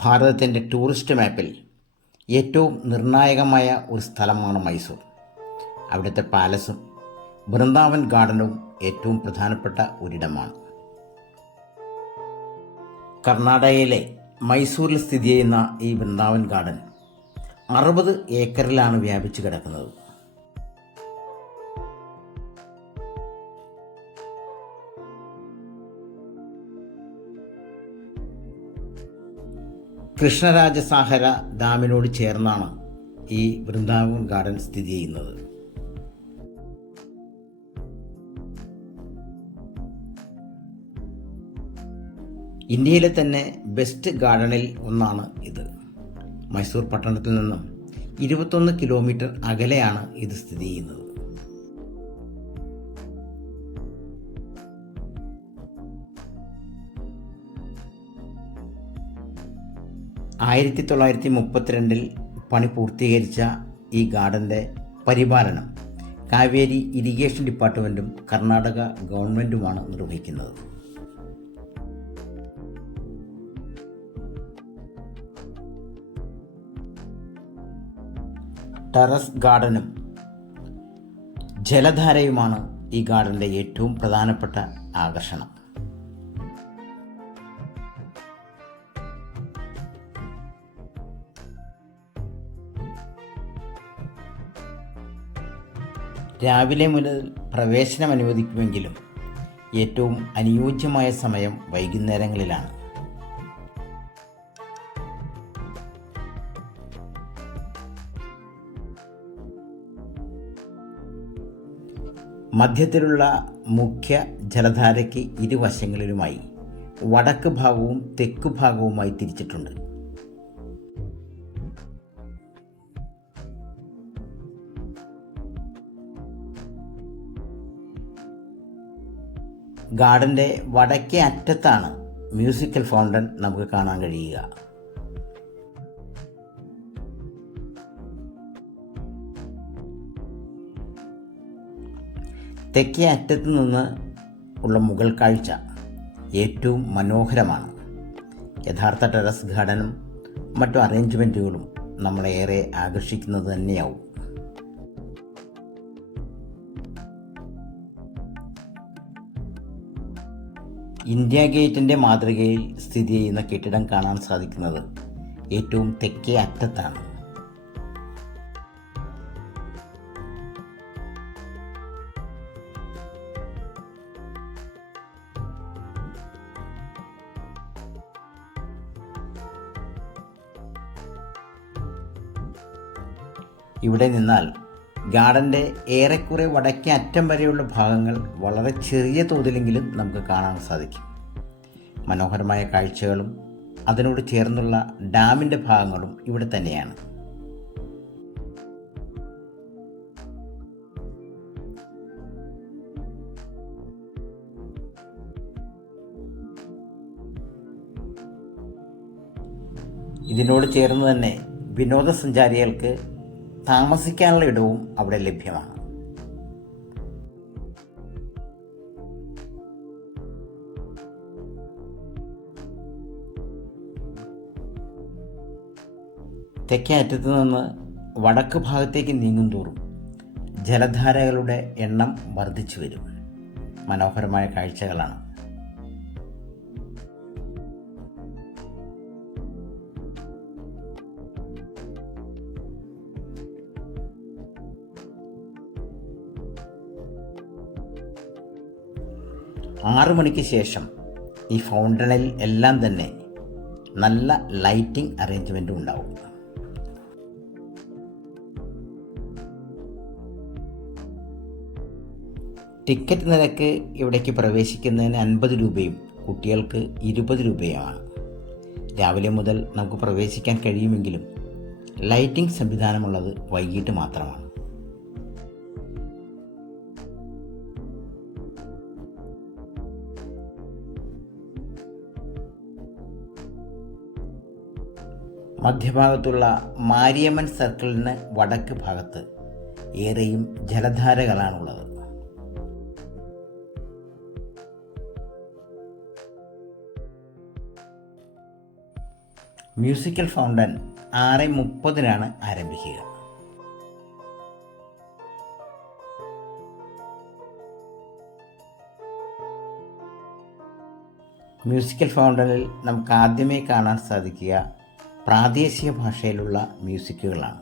ഭാരതത്തിന്റെ ടൂറിസ്റ്റ് മാപ്പിൽ ഏറ്റവും നിർണായകമായ ഒരു സ്ഥലമാണ് മൈസൂർ. അവിടുത്തെ പാലസും വൃന്ദാവൻ ഗാർഡനും ഏറ്റവും പ്രധാനപ്പെട്ട ഒരിടമാണ്. കർണാടകയിലെ മൈസൂരിൽ സ്ഥിതി ചെയ്യുന്ന ഈ വൃന്ദാവൻ ഗാർഡൻ അറുപത് ഏക്കറിലാണ് വ്യാപിച്ചു കിടക്കുന്നത്. കൃഷ്ണരാജസാഗര ഡാമിനോട് ചേർന്നാണ് ഈ വൃന്ദാവൻ ഗാർഡൻ സ്ഥിതി ചെയ്യുന്നത്. ഇന്ത്യയിലെ തന്നെ ബെസ്റ്റ് ഗാർഡനിൽ ഒന്നാണ് ഇത്. മൈസൂർ പട്ടണത്തിൽ നിന്നും ഇരുപത്തൊന്ന് കിലോമീറ്റർ അകലെയാണ് ഇത് സ്ഥിതി ചെയ്യുന്നത്. ആയിരത്തി തൊള്ളായിരത്തി മുപ്പത്തിരണ്ടിൽ പണി പൂർത്തീകരിച്ച ഈ ഗാർഡന്റെ പരിപാലനം കാവേരി ഇറിഗേഷൻ ഡിപ്പാർട്ട്മെന്റും കർണാടക ഗവൺമെന്റുമാണ് നിർവഹിക്കുന്നത്. ടെറസ് ഗാർഡനും ജലധാരയുമാണ് ഈ ഗാർഡന്റെ ഏറ്റവും പ്രധാനപ്പെട്ട ആകർഷണം. രാവിലെ മുതൽ പ്രവേശനം അനുവദിക്കുമെങ്കിലും ഏറ്റവും അനുയോജ്യമായ സമയം വൈകുന്നേരങ്ങളിലാണ്. മധ്യത്തിലുള്ള മുഖ്യ ജലധാരയ്ക്ക് ഇരുവശങ്ങളിലുമായി വടക്ക് ഭാഗവും തെക്ക് ഭാഗവുമായി തിരിച്ചിട്ടുണ്ട്. ഗാർഡന്റെ വടക്കേ അറ്റത്താണ് മ്യൂസിക്കൽ ഫൗണ്ടൻ നമുക്ക് കാണാൻ കഴിയുക. തെക്കേ അറ്റത്ത് നിന്ന് ഉള്ള മുകൾ കാഴ്ച ഏറ്റവും മനോഹരമാണ്. യഥാർത്ഥ ടെറസ് ഗാർഡനും മറ്റു അറേഞ്ച്മെന്റുകളും നമ്മളേറെ ആകർഷിക്കുന്നത് തന്നെയാവും. ഇന്ത്യ ഗേറ്റിന്റെ മാതൃകയിൽ സ്ഥിതി ചെയ്യുന്ന കെട്ടിടം കാണാൻ സാധിക്കുന്നത് ഏറ്റവും തെക്കേ അറ്റത്താണ്. ഇവിടെ നിന്നാൽ ഗാർഡന്റെ ഏറെക്കുറെ വടക്കേ അറ്റം വരെയുള്ള ഭാഗങ്ങൾ വളരെ ചെറിയ തോതിലെങ്കിലും നമുക്ക് കാണാൻ സാധിക്കും. മനോഹരമായ കാഴ്ചകളും അതിനോട് ചേർന്നുള്ള ഡാമിന്റെ ഭാഗങ്ങളും ഇവിടെ തന്നെയാണ്. ഇതിനോട് ചേർന്ന് തന്നെ വിനോദസഞ്ചാരികൾക്ക് താമസിക്കാനുള്ള ഇടവും അവിടെ ലഭ്യമാണ്. തെക്കേ അറ്റത്ത് നിന്ന് വടക്ക് ഭാഗത്തേക്ക് നീങ്ങും തോറും ജലധാരകളുടെ എണ്ണം വർദ്ധിച്ചു വരും. മനോഹരമായ കാഴ്ചകളാണ് ആറു മണിക്ക് ശേഷം ഈ ഫൗണ്ടനിൽ എല്ലാം തന്നെ നല്ല ലൈറ്റിംഗ് അറേഞ്ച്മെന്റും ഉണ്ടാവും. ടിക്കറ്റ് നിരക്ക് ഇവിടേക്ക് പ്രവേശിക്കുന്നതിന് അൻപത് രൂപയും കുട്ടികൾക്ക് ഇരുപത് രൂപയുമാണ്. രാവിലെ മുതൽ നമുക്ക് പ്രവേശിക്കാൻ കഴിയുമെങ്കിലും ലൈറ്റിംഗ് സംവിധാനമുള്ളത് വൈകിട്ട് മാത്രമാണ്. മധ്യഭാഗത്തുള്ള മാരിയമ്മൻ സർക്കിളിന് വടക്ക് ഭാഗത്ത് ഏറെയും ജലധാരകളാണുള്ളത്. മ്യൂസിക്കൽ ഫൗണ്ടൻ ആറ് മുപ്പതിനാണ് ആരംഭിക്കുക. മ്യൂസിക്കൽ ഫൗണ്ടനിൽ നമുക്ക് ആദ്യമേ കാണാൻ സാധിക്കുക പ്രാദേശിക ഭാഷയിലുള്ള മ്യൂസിക്കുകളാണ്.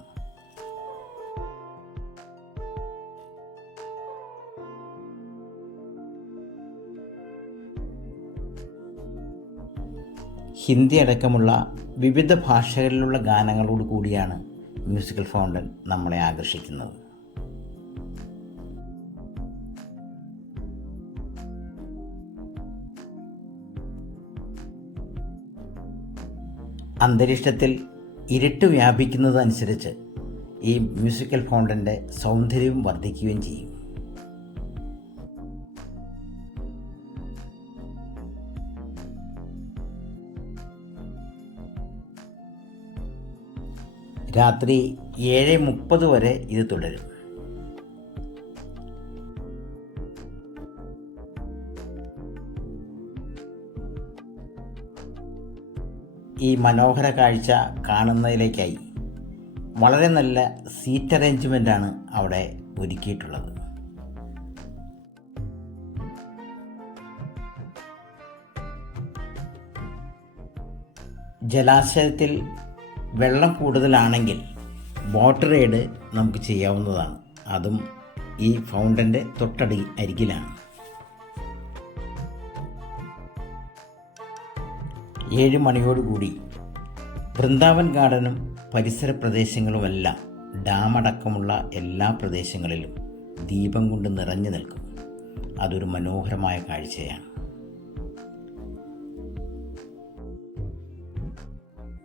ഹിന്ദി അടക്കമുള്ള വിവിധ ഭാഷകളിലുള്ള ഗാനങ്ങളോട് കൂടിയാണ് മ്യൂസിക്കൽ ഫൗണ്ടൻ നമ്മളെ ആകർഷിക്കുന്നത്. അന്തരീക്ഷത്തിൽ ഇരുട്ട് വ്യാപിക്കുന്നതനുസരിച്ച് ഈ മ്യൂസിക്കൽ ഫൗണ്ടന്റെ സൗന്ദര്യവും വർദ്ധിക്കുകയും ചെയ്യും. രാത്രി ഏഴ് മുപ്പത് വരെ ഇത് തുടരും. ഈ മനോഹര കാഴ്ച കാണുന്നതിലേക്കായി. വളരെ നല്ല സീറ്റ് അറേഞ്ച്മെന്റാണ് അവിടെ ഒരുക്കിയിട്ടുള്ളത്. ജലാശയത്തിൽ വെള്ളം കൂടുതലാണെങ്കിൽ ബോട്ട് റൈഡ് നമുക്ക് ചെയ്യാവുന്നതാണ്. അതും ഈ ഫൗണ്ടന്റെ തൊട്ടടി അരികിലാണ്. ഏഴ് മണിയോടുകൂടി വൃന്ദാവൻ ഗാർഡനും പരിസര പ്രദേശങ്ങളുമെല്ലാം ഡാമടക്കമുള്ള എല്ലാ പ്രദേശങ്ങളിലും ദീപം കൊണ്ട് നിറഞ്ഞു നിൽക്കും. അതൊരു മനോഹരമായ കാഴ്ചയാണ്.